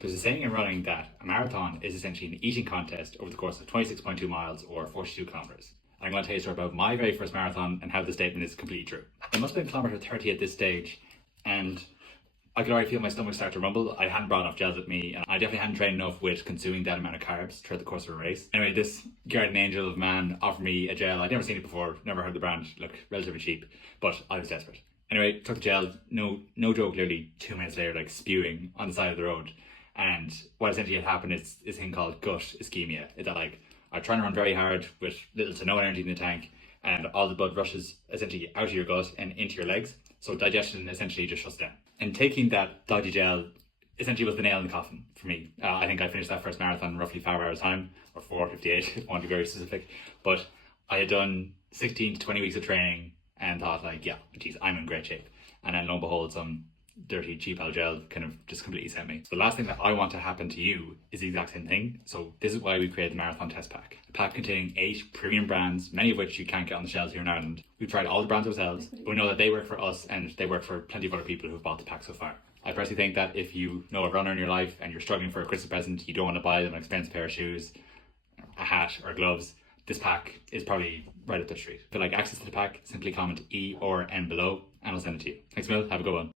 There's a saying in running that a marathon is essentially an eating contest over the course of 26.2 miles or 42 kilometers. I'm going to tell you a story about my very first marathon and how the statement is completely true. It must have been kilometer 30 at this stage, and I could already feel my stomach start to rumble. I hadn't brought enough gels with me, and I definitely hadn't trained enough with consuming that amount of carbs throughout the course of a race. Anyway, this guardian angel of man offered me a gel. I'd never seen it before, never heard the brand, look relatively cheap, but I was desperate. Anyway, took the gel, no joke, literally 2 minutes later, like spewing on the side of the road. And what essentially had happened is this thing called gut ischemia. It's that like I try to run very hard with little to no energy in the tank, and all the blood rushes essentially out of your gut and into your legs. So digestion essentially just shuts down. And taking that dodgy gel essentially was the nail in the coffin for me. I think I finished that first marathon in roughly 5 hours time, or 4:58 if I want to be very specific. But I had done 16 to 20 weeks of training and thought like, yeah, geez, I'm in great shape. And then lo and behold, some dirty cheap gel kind of just completely sent me. So the last thing that I want to happen to you is the exact same thing. So this is why we created the Marathon Test Pack. A pack containing 8 premium brands, many of which you can't get on the shelves here in Ireland. We've tried all the brands ourselves, but we know that they work for us and they work for plenty of other people who've bought the pack so far. I personally think that if you know a runner in your life and you're struggling for a Christmas present, you don't want to buy them an expensive pair of shoes, a hat or gloves, this pack is probably right up the street. If you'd like access to the pack, simply comment E or N below and I'll send it to you. Thanks Mil, have a good one.